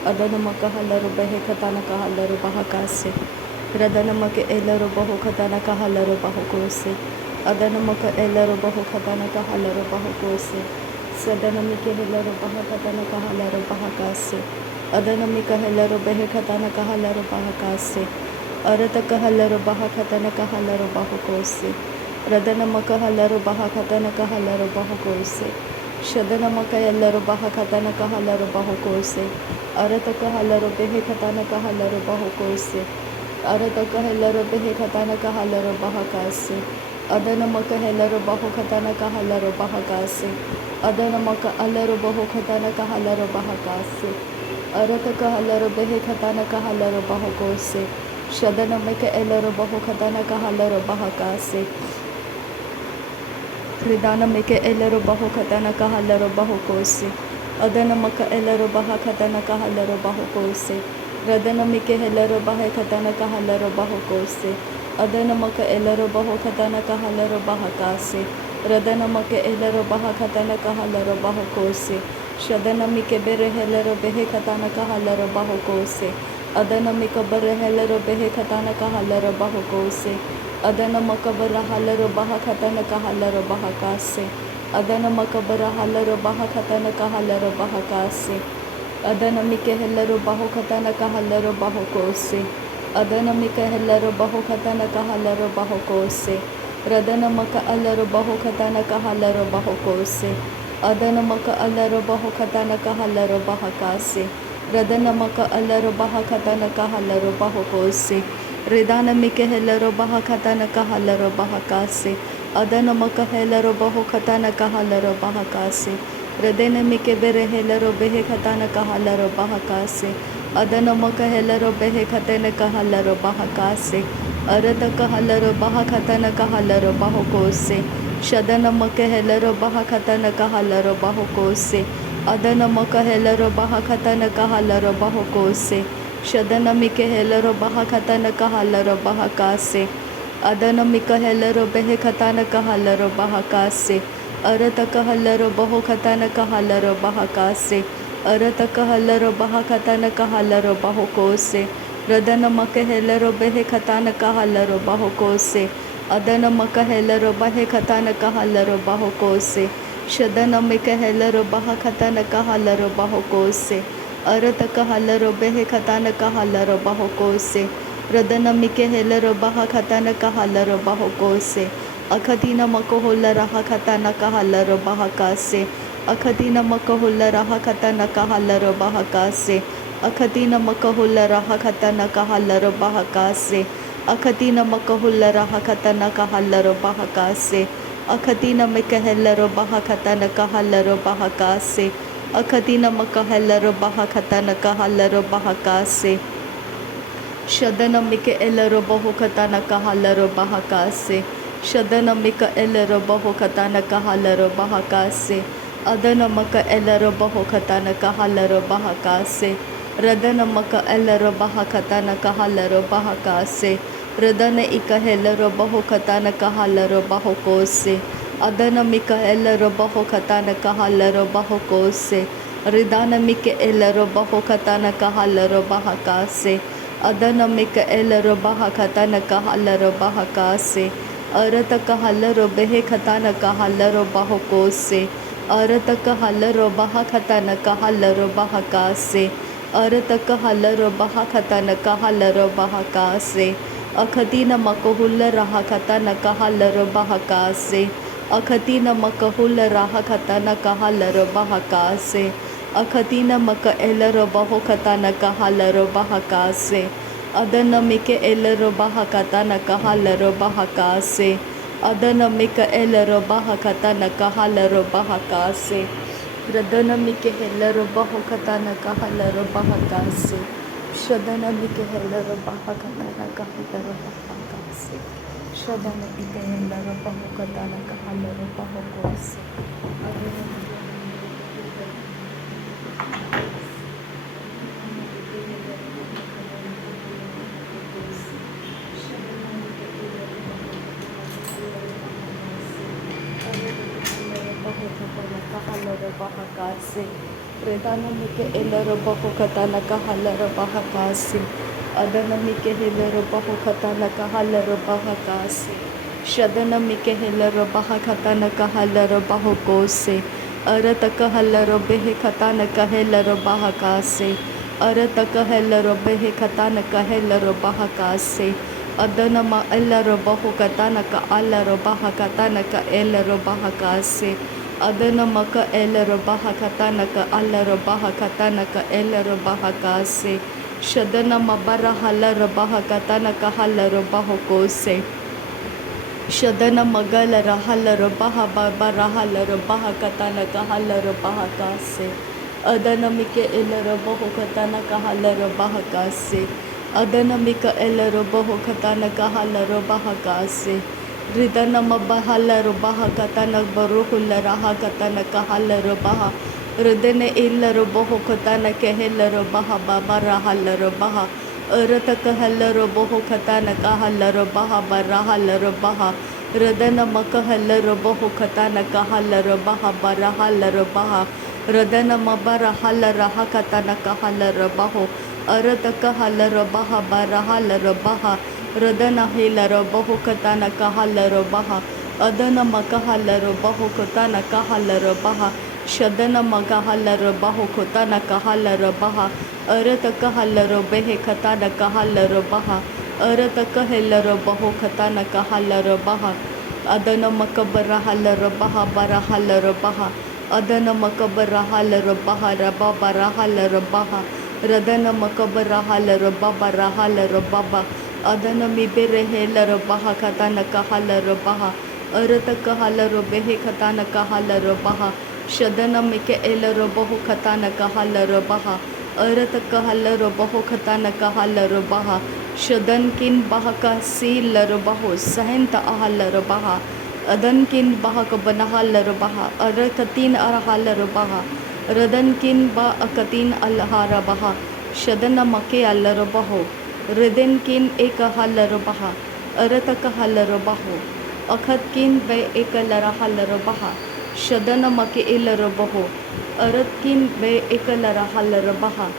Adanamaka halaru behe katana kahalaru bahakase. Radanamaka elaru bahu katana kahalaru bahukose. Adanamaka elaru bahu katana kahalaru bahukose. Sadanamike helaru bahakatana kahalaru bahakase. Adanamika helaru behe katana kahalaru bahakase. Arataka halaru bahakatana kahalaru bahukose. Radanamaka halaru bahakatana kahalaru bahukose. Shadanamaka elaru bahakatana kahalaru bahukose. Arataka halaru behe katana kahalaru bahukose. Arataka halaru behe katana kahalaru bahakase. Adanamaka halaru bahukatana kahalaru bahakase. Adanamaka alaru bahukatana kahalaru bahakase. Arataka halaru behe katana kahalaru bahukose. Shadanamaka elaru bahukatana kahalaru bahakase. Hridanamika elaru bahukatana kahalaru bahukose. Adanamaka elaru bahakatana kahalaru bahukose. Radanamike helaru bahakatana kahalaru bahukose. Adanamaka elaru bahukatana kahalaru bahakase. Radanamaka elaru bahakatana kahalaru bahukose. Shadanamike bere helaru behekatana kahalaru bahukose. Adanamika bere helaru behekatana kahalaru bahukose. Adanamaka bara halaru bahakatana kahalaru bahakase. Adanamaka bara halaru bahakatana kahalaru bahakase. Adanamike helaru bahukatana kahalaru bahukose. Adanamika helaru bahukatana kahalaru bahukose. Radanamaka alaru bahukatana kahalaru bahukose. Adanamaka alaru bahukatana kahalaru bahakase. Radanamaka alaru bahakatana kahalaru bahukose. Ridanamika helaru bahakatana kahalaru bahakase. Adanamaka helaru bahukatana kahalaru bahakase. Radanamike bere helaru behekatana kahalaru bahakase. Adanamaka helaru behekatana kahalaru bahakase. Arataka halaru bahakatana kahalaru bahukose. Shadanamaka helaru bahakatana kahalaru bahukose. Adanamaka helaru bahakatana kahalaru bahukose. Shadanamika helaru bahakatana kahalaru bahakase. Adanamika helaru behekatana kahalaru bahakase. Arataka halaru bahukatana kahalaru bahakase. Arataka halaru bahakatana kahalaru bahukose. Radanamaka helaru behekatana kahalaru bahukose. Adanamaka helaru behekatana kahalaru bahukose. Shadanamika helaru bahakatana kahalaru bahukose. Arataka halaru behekatana kahalaru bahukose. Radanamike helaru bahakatana kahalaru bahukose. Akatina makohola rahakatana kahalaru bahakase. Akatina makohola rahakatana kahalaru bahakase. Akatina makohola rahakatana kahalaru bahakase. Akatina makohola rahakatana kahalaru bahakase. Akatina makahelaru bahakatana kahalaru bahakase. Akatina makahelaru bahakatana kahalaru bahakase. Shadanamika elaru bahukatana kahalaru bahakase. Shadanamika elaru bahukatana kahalaru bahakase. Adanamaka elaru bahukatana kahalaru bahakase. Radanamaka elaru bahakatana kahalaru bahakase. Radana ikahelaru bahukatana kahalaru bahukose. Adanamika elaru bahukatana kahalaru bahukose. Ridanamika elaru bahukatana kahalaru bahakase. Adanamika elaru bahakatana kahalaru bahakase. Arataka halaru behekatana kahalaru bahukose. Arataka halaru bahakatana kahalaru bahakase. Arataka halaru bahakatana kahalaru bahakase. Akatina makohula rahakatana kahalaru bahakase. Akatina makahula rahakatana kahalaru bahakase. Akatina maka elaru bahukatana kahalaru bahakase. Adanamika elaru bahakatana kahalaru bahakase. Adanamika elaru bahakatana kahalaru bahakase. Radanamika elaru bahukatana kahalaru bahakase. Shadanamika elaru bahakatana kahalaru bahakase. Shadanamika elaru bahukatana kahalaru bahakase. Bahakase. Redanamike elorobaho katanaka halarabahakasi. Adanamike helorobaho katanaka halarabahakasi. Shadanamike helorobaha katanaka halarabaho kose. Arataka halarobehe katanaka helarabahakase. Arataka helarobehe katanaka helarabahakase. Adanama elarabaho katanaka alarabaha katanaka elarabahakase. Adanamaka elarabaha katanaka alarabaha katanaka elarabaha kase. Shadanama barahalabaha katanaka halarabaho kose. Shadana magalara halarabaha barahalabaha katanaka halarabaha kase. Adanamike elarabaho katanaka halarabaha kase. Adanamika elarabaho katanaka halarabaha kase. Ridanama bahalarabaha katanak baruhularaha katanaka halarabaha. Ridane ilarabaho katanaka helarabaha babarahalabaha. Arataka halarabaho katanaka halarabaha barahalarabaha. Radana maka halarabaho katanaka halarabaha barahalarabaha. Radana mabara halaraha katanaka halarabaho. Arataka halarabaha barahalarabaha. Radana hilarabaho katanaka halarabaha. Adana maka halarabaho katanaka halarabaha. Shadana maga halarabaho katanaka halarabaha. Arataka halarabehe katanaka halarabaha. Arataka helarabaho katanaka halarabaha. Adana makabara halarabaha barahalarabaha. Adana makabara halarabaha rababara halarabaha. Radana makabara halarababa rahalarababa. Adana mibere helarabaha katanaka halarabaha. Arataka halarabehe katanaka halarabaha. Shadana mike elarabaho katanaka halarabaha. Arataka halarabaho katanaka halarabaha. Shadankin bahaka si larabaho sahenta ahalarabaha. Adankin bahaka banahalabaha. Arakatin arahalarabaha. Radankin ba akatin alharabaha. Shadana make alarabaho. Radankin eka halarabaha. Arataka halarabaho. Akhatkin be eka larahalarabaha. Shadana make ilarabaho. Aratkin be eka larahalarabaha.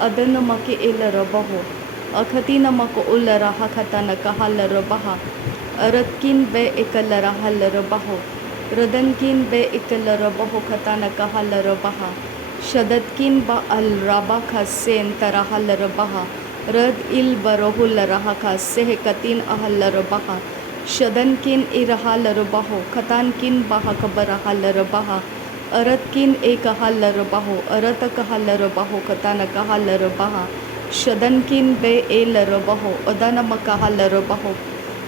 Adana make ilarabaho. Akhatina mako ularaha katanaka halarabaha. Aratkin be eka larahalarabaho. Radankin be ikalarabaho katanaka halarabaha. Shadatkin ba al rabaka sen tarahalarabaha. Rad il barahularaha seh katin ahalarabaha. Shadankin irahalarabaho. Katankin bahakabarahalabaha. Aratkin ekahalarabaho. Arataka halarabaho katanaka halarabaha. Shadankin be elarabaho. Adanamaka halarabaho.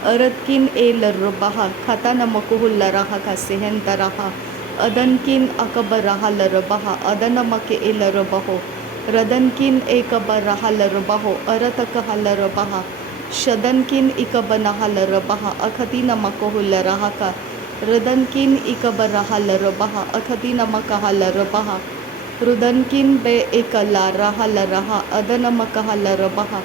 Aratkin elarabaha khatana makuhularaha kasehentaraha. Adankin akabarahalarabaha. Adanamake elarabaho. Radankin ekabarahalarabaho. Arataka halarabaha. Shadankin ikabanahalarabaha. Akhatina makuhularaha ka. Radankin ikabarahalarabaha. Akhatina makahalarabaha. Rudankin be ekalarahalaraha. Adanamakahalarabaha.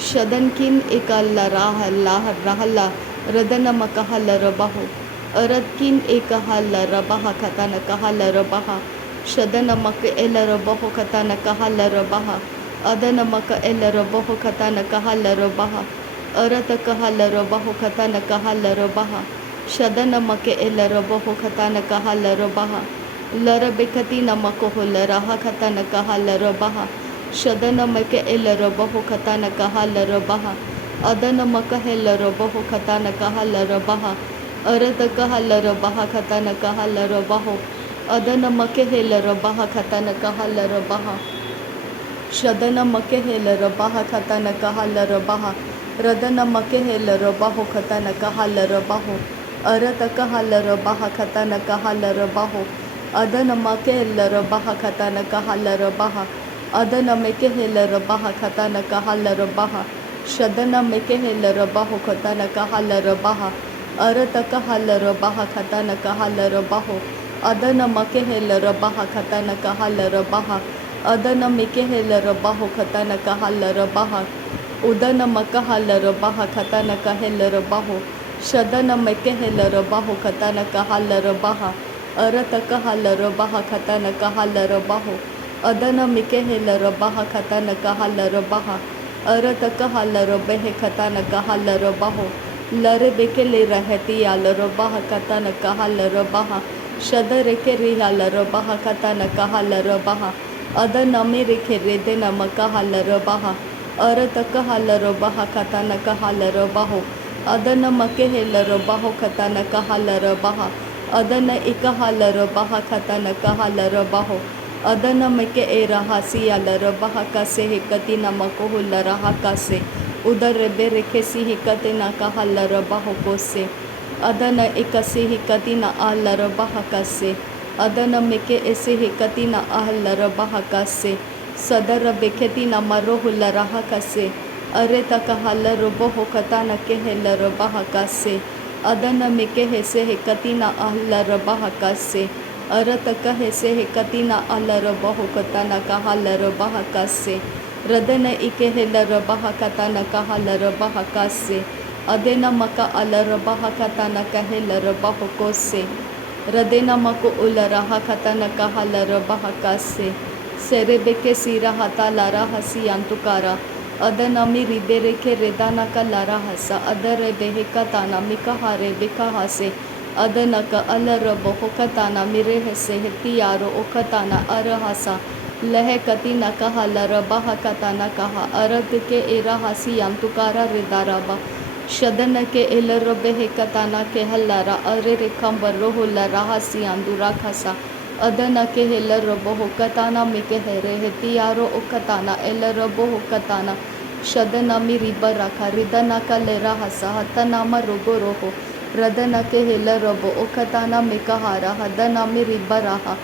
Shadankin ekalarahalahala. Radana makahalarabaho. Aratkin ekahalarabaha katanaka halarabaha. Shadana maka elarabaho katanaka halarabaha. Adana maka elarabaho katanaka halarabaha. Arataka halarabaho katanaka halarabaha. Shadana maka elarabaho katanaka halarabaha. Larabekatina makoholaraha katanaka halarabaha. Shadana maka elarabaho katanaka halarabaha. Adana maka helarabaho katanaka halarabaha. Arataka halarabaha katanaka halarabaho. Adana maka helarabaha katanaka halarabaha. Shadana maka helarabaha katanaka halarabaha. Radana maka helarabaho katanaka halarabaho. Arataka halarabaha katanaka halarabaho. Adana maka helarabaha katanaka halarabaha. Adana meke helarabaha katanaka halarabaha. Shadana meke helarabaho katanaka halarabaha. Arataka halarabaha katanaka halarabaho. Adana make helarabaha katanaka halarabaha. Adana meke helarabaho katanaka halarabaha. Udana maka halarabaha katanaka helarabaho. Shadana meke helarabaho katanaka halarabaha. Arataka halarabaha katanaka halarabaho. Adana mike heller baha katana kahaller baha. Arata kahaller behe katana kahaller baho. Lare bekele raheti alar baha katana kahaller baha. Shadare ke rihalar baha katana kahaller baha. Adana mere ke redena makahaller baha. Arata kahaller baha katana kahaller baho. Adana make heller baho katana kahaller baha. Adana ikahaller baha katana kahaller baho. Adana meke era hasi alar baha kase hekati namako hulara hakase. Udar bere kesi hikate na kahalar baho kose. Adana ekase hikati na alar baha kase. Adana meke ese hikati na alar baha kase. Sadara beketi na maro hulara hakase. Areta kahalar boho katana kehelar baha kase. Adana meke hese hekati na alar baha kase. Arata kahese hekati na alar baho katana kahalar baha kase. Radana ike helar baha katana kahalar baha kase. Adena maka alar baha katana kahelar baho kose. Radena mako ulara hakatana kahalar baha kase. Serebeke sira hatalara hasi antukara. Adana mi ribere ke redana ka lara hasa. Adare behe katana mika hare beka hase. Adana ka alar boho katana mire hese hetiyaro o katana arahasa. Lehe katina kahalar baha katana kaha. Arad ke era hasi antukara redaraba. Shadana ke elar behe katana ke halara. Are rekambar roho lara hasi andura khasa. Adana ke heller boho katana mike here hetiyaro o katana eller boho katana. Shadana mi riba raka ridana ka lera hasa hatana ma rogo roho. Radana ke heller bo o katana mika hara hadana mi riba raha.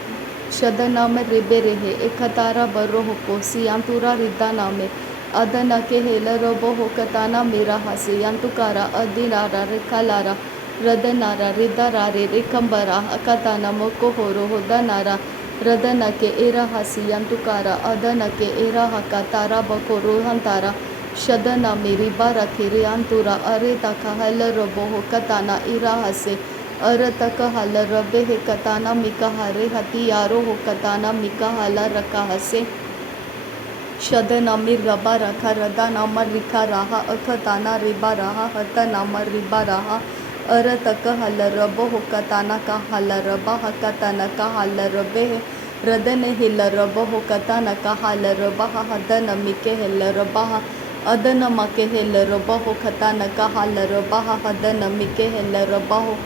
Shadana me ribe rehe ekatara baroho ko siyantura ridana me. Adana ke heller boho katana mira hasi yantukara adinara rekalara. Radanara ridarare rekambara akatana moko horo hodanara. Radana ke era hasi yantukara adana ke era hakatara bakoro hantara. Shadana meri bara kiri antura areta kahalar boho katana ira hase. Arata kahalar behe katana mika hare hati yaro ho katana mika hala raka hase. Shadana mir raba raka radana mar rika raha akatana riba raha hatana mar riba raha. Arata kahalar boho katana kahalar baha katana kahalar behe. Radane hilar boho katana kahalar baha hadana mike hilar baha. Adana make hilar boho katana kahalar baha hadana mike hilar baho.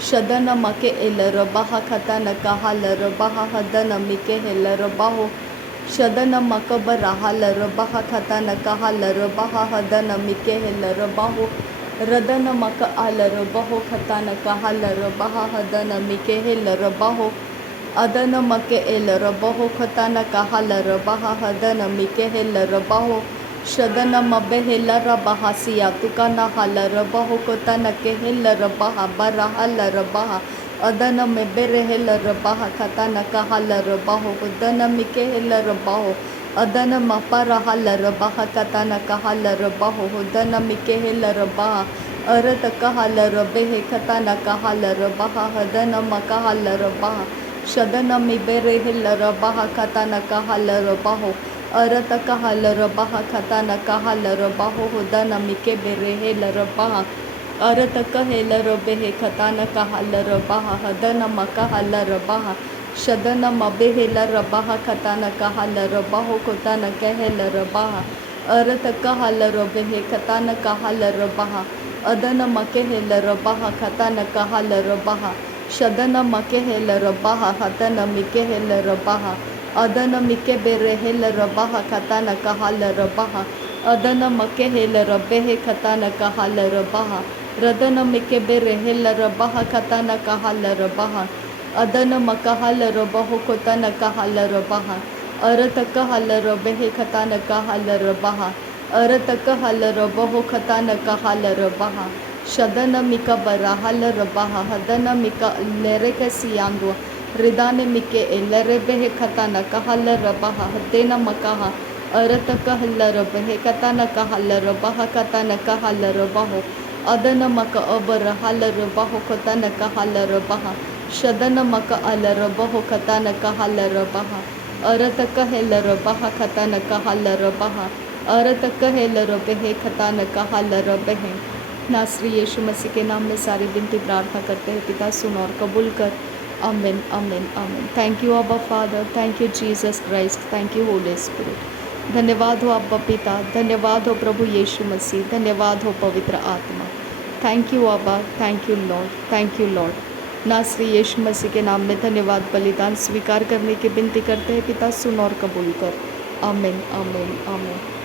Shadana make hilar baha katana kahalar baha hadana mike hilar baho. Shadana makabar halar baha katana kahalar baha hadana mike hilar baho. Radana maka alar baho katana kahalar baha hadana mike hilar baho. Adana make elar baho katana kahalar baha hadana mike hilar baho. Shadana mabe hilar baha siya tukana halar baho katana ke hilar baha bara halar baha. Adana me bere hilar baha katana kahalar baho adana mike hilar baho. Adana mapara halar baha katana kahalar baho adana mike hilar baha. Arata kahalar behe katana kahalar baha hadana makahalar baha. Shadana mi bere hilar baha katana kahalar baho. Arata kahalar baha katana kahalar baho hadana mike bere hilar baha. Arata kahalar behe katana kahalar baha hadana makahalar baha. Shadana mabe hilar baha katana kahalar baho katana kahalar baha. Arata kahalar behe katana kahalar baha. Adana make helar baha katana kahalar baha. Shadana make helar baha hadana mike helar baha. Adana mike bere helar baha katana kahalar baha. Adana make helar behe katana kahalar baha. Radana mike bere helar baha katana kahalar baha. Adana makahalar baho katana kahalar baha. Arata kahalar behe katana kahalar baha. Arata kahalar baho katana kahalar baha. Shadana mika bara halar baha hadana mika lereke siyandu. Ridane mike elere behe katana kahalar baha hadena makaha. Arata kahalar behe katana kahalar baha katana kahalar baho. Adana maka abara halar baho katana kahalar baha. Shadana maka alar baho katana kahalar baha. अरत कहल रबहा खता न कहल रबहा अरत कहल रबहे खता न कहल रबहे। नासरी यीशु मसीह के नाम में सारी विनती प्रार्थना करते हैं पिता, सुन और कबूल कर। आमीन आमीन आमीन। थैंक यू अब्बा father, thank you Jesus Christ, thank you Holi spirit. धन्यवाद हो अब्बा पिता, धन्यवाद हो प्रभु यीशु मसीह, धन्यवाद हो पवित्र आत्मा। थैंक यू अब्बा, thank you Lord, thank you Lord. नासरी यीशु मसीह के नाम में धन्यवाद। बलिदान स्वीकार करने की विनती करते हैं पिता, सुन और कबूल कर। आमीन आमीन आमीन।